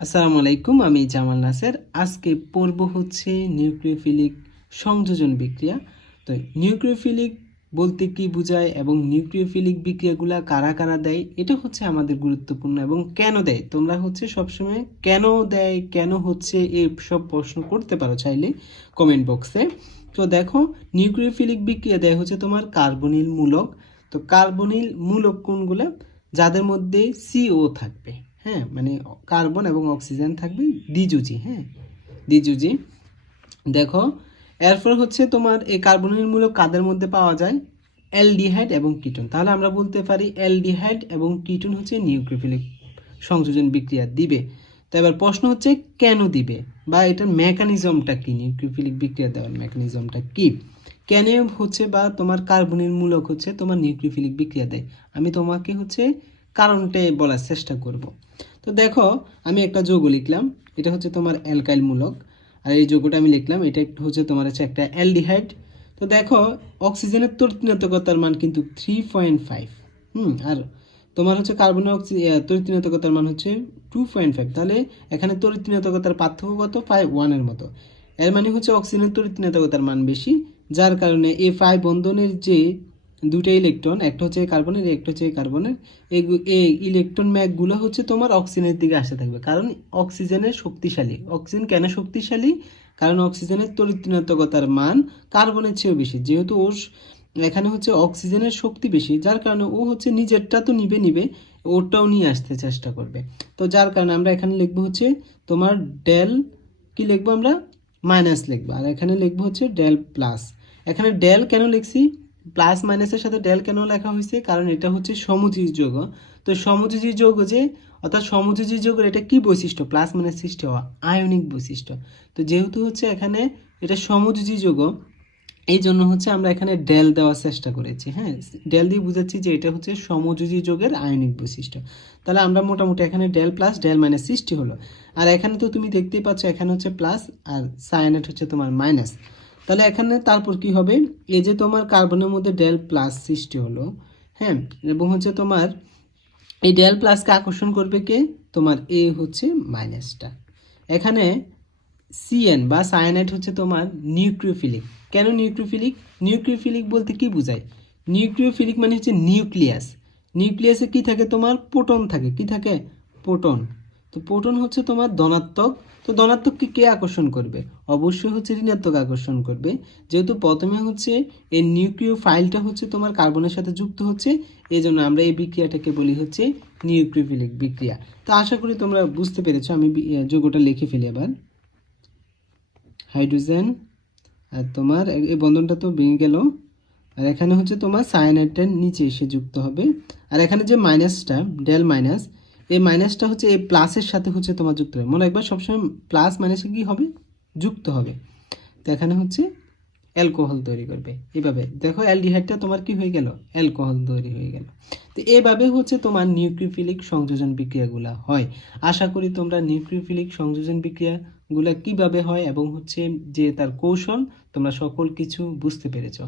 আসসালামু আলাইকুম, আমি জামাল নাসের। আজকে পর্ব হচ্ছে নিউক্লিওফিলিক সংযোজন বিক্রিয়া। তো নিউক্লিওফিলিক বলতে কি বোঝায় এবং নিউক্লিওফিলিক বিক্রিয়াগুলা কারা কারা দেয়, এটা হচ্ছে আমাদের গুরুত্বপূর্ণ এবং কেন দেয়? তোমরা হচ্ছে সবসময় কেন দেয়, কেন হচ্ছে এই সব প্রশ্ন করতে পারো চাইলে কমেন্ট বক্সে তো দেখো, নিউক্লিওফিলিক বিক্রিয়া দেয় হচ্ছে তোমার কার্বনিল মূলক। তো কার্বনিল মূলক কোনগুলো? যাদের মধ্যে সিও থাকবে। হ্যাঁ মানে কার্বন এবং অক্সিজেন থাকবে দ্বিজুজি হ্যাঁ দ্বিজুজি দেখো, এরপর হচ্ছে তোমার এই কার্বনিল মূলক কাদের মধ্যে পাওয়া যায়? অ্যালডিহাইড এবং কিটোন। তাহলে আমরা বলতে পারি অ্যালডিহাইড এবং কিটোন হচ্ছে নিউক্লিওফিলিক সংযোজন বিক্রিয়া দিবে। তো এবার প্রশ্ন হচ্ছে, কেন দিবে? বা এটার মেকানিজমটা কি? নিউক্লিওফিলিক বিক্রিয়া দেওয়ার মেকানিজমটা কি? কেন হচ্ছে বা তোমার কার্বনিল মূলক হচ্ছে তোমার নিউক্লিওফিলিক বিক্রিয়া দেয়? আমি তোমাকে হচ্ছে কারণটাই বলার চেষ্টা করব। তো দেখো, আমি একটা যৌগ লিখলাম, এটা হচ্ছে তোমার অ্যালকাইল মূলক, আর এই যৌগটা আমি লিখলাম, এটা হচ্ছে তোমার হচ্ছে একটা অ্যালডিহাইড। তো দেখো, অক্সিজেনের তরিতনাত্মকতার মান কিন্তু থ্রি পয়েন্ট ফাইভ হুম, আর তোমার হচ্ছে কার্বনের অক্সি তরিতনাত্মকতার মান হচ্ছে টু পয়েন্ট ফাইভ তাহলে এখানে তরিতনাত্মকতার পার্থক্য কত? ফাইভ ওয়ানের মতো। এর মানে হচ্ছে অক্সিজেনের তরিতনাত্মকতার মান বেশি, যার কারণে এই ফাইভ বন্ধনের যে দুটো ইলেকট্রন একটা হচ্ছে কার্বনের একটা হচ্ছে কার্বনের এই ইলেকট্রন ম্যাগগুলো হচ্ছে তোমার অক্সিজেনের দিকে আসতে থাকবে। কারণ অক্সিজেনের শক্তিশালী। অক্সিজেন কেন শক্তিশালী? কারণ অক্সিজেনের তরিতনাত্মকতার মান কার্বনের চেয়েও বেশি। যেহেতু ওর এখানে হচ্ছে অক্সিজেনের শক্তি বেশি, যার কারণে ও হচ্ছে নিজেরটা তো নিবে নিবে, ওরটাও নিয়ে আসতে চেষ্টা করবে। তো যার কারণে আমরা এখানে লিখব হচ্ছে তোমার ডেল কি লিখব আমরা? মাইনাস লিখব। আর এখানে লিখব হচ্ছে ডেল প্লাস এখানে ডেল কেন লিখছি? প্লাস মাইনাসের সাথে ডেল কেন লেখা হয়েছে? কারণ এটা হচ্ছে সমুচিত যৌগ। তো সমুচিত যোগ যে, অর্থাৎ সমুচিত যৌগের এটা কি বৈশিষ্ট্য? প্লাস মাইনাস সৃষ্টি হওয়া আয়নিক বৈশিষ্ট্য। তো যেহেতু হচ্ছে এখানে এটা সমুচিত যোগ এই জন্য হচ্ছে আমরা এখানে ডেল দেওয়ার চেষ্টা করেছি। হ্যাঁ ডেল দিয়ে বুঝাচ্ছি যে এটা হচ্ছে সমযোজী যোগের আয়নিক বৈশিষ্ট্য। তাহলে আমরা মোটামুটি এখানে ডেল প্লাস ডেল মাইনাস সৃষ্টি হলো। আর এখানে তো তুমি দেখতেই পাচ্ছ এখানে হচ্ছে প্লাস আর সায়ানেট হচ্ছে তোমার মাইনাস তাহলে এখানে তারপর কি হবে? এই যে তোমার কার্বনের মধ্যে ডেল প্লাস সৃষ্টি হলো হ্যাঁ? এবং হচ্ছে তোমার এই ডেল প্লাসকে আকর্ষণ করবে কে? তোমার এ হচ্ছে মাইনাসটা। এখানে সিএন বা সায়ানাইট হচ্ছে তোমার নিউক্লিওফিলিক কেন নিউক্লিওফিলিক নিউক্লিওফিলিক বলতে কি বোঝায়? নিউক্লিওফিলিক মানে হচ্ছে নিউক্লিয়াস নিউক্লিয়াসে কি থাকে তোমার? প্রোটন থাকে। কি থাকে? প্রোটন তো প্রোটন হচ্ছে তোমার ধনাত্মক। তো ধনাত্মককে কে আকর্ষণ করবে? অবশ্যই হচ্ছে ঋণাত্মক আকর্ষণ করবে। যেহেতু প্রথমে হচ্ছে এই নিউক্লিয় ফাইলটা হচ্ছে তোমার কার্বনের সাথে যুক্ত হচ্ছে এই জন্য আমরা এই বিক্রিয়াটাকে বলি হচ্ছে নিউক্লিওফিলিক বিক্রিয়া। তো আশা করি তোমরা বুঝতে পেরেছ, আমি যোগটা লিখে ফেলি আবার হাইড্রোজেন আর তোমার এই বন্ধনটা তো ভেঙে গেল। আর এখানে হচ্ছে তোমার সায়ানাইডটার নিচে এসে যুক্ত হবে। আর এখানে যে মাইনাসটা, ডেল মাইনাস এই মাইনাসটা হচ্ছে, এই প্লাসের সাথে হচ্ছে তোমার যুক্ত হবে। মনে একবার সবসময় প্লাস মাইনাসে কি হবে? যুক্ত হবে। তো এখানে হচ্ছে অ্যালকোহল তৈরি করবে। এইভাবে দেখো, অ্যালডিহাইডটা তোমার কি হয়ে গেল? অ্যালকোহল তৈরি হয়ে গেল। তো এইভাবে হচ্ছে তোমার নিউক্লিওফিলিক সংযোজন বিক্রিয়াগুলো হয়। আশা করি তোমরা নিউক্লিওফিলিক সংযোজন বিক্রিয়াগুলো কীভাবে হয় এবং হচ্ছে যে তার কৌশল, তোমরা সকল কিছু বুঝতে পেরেছ।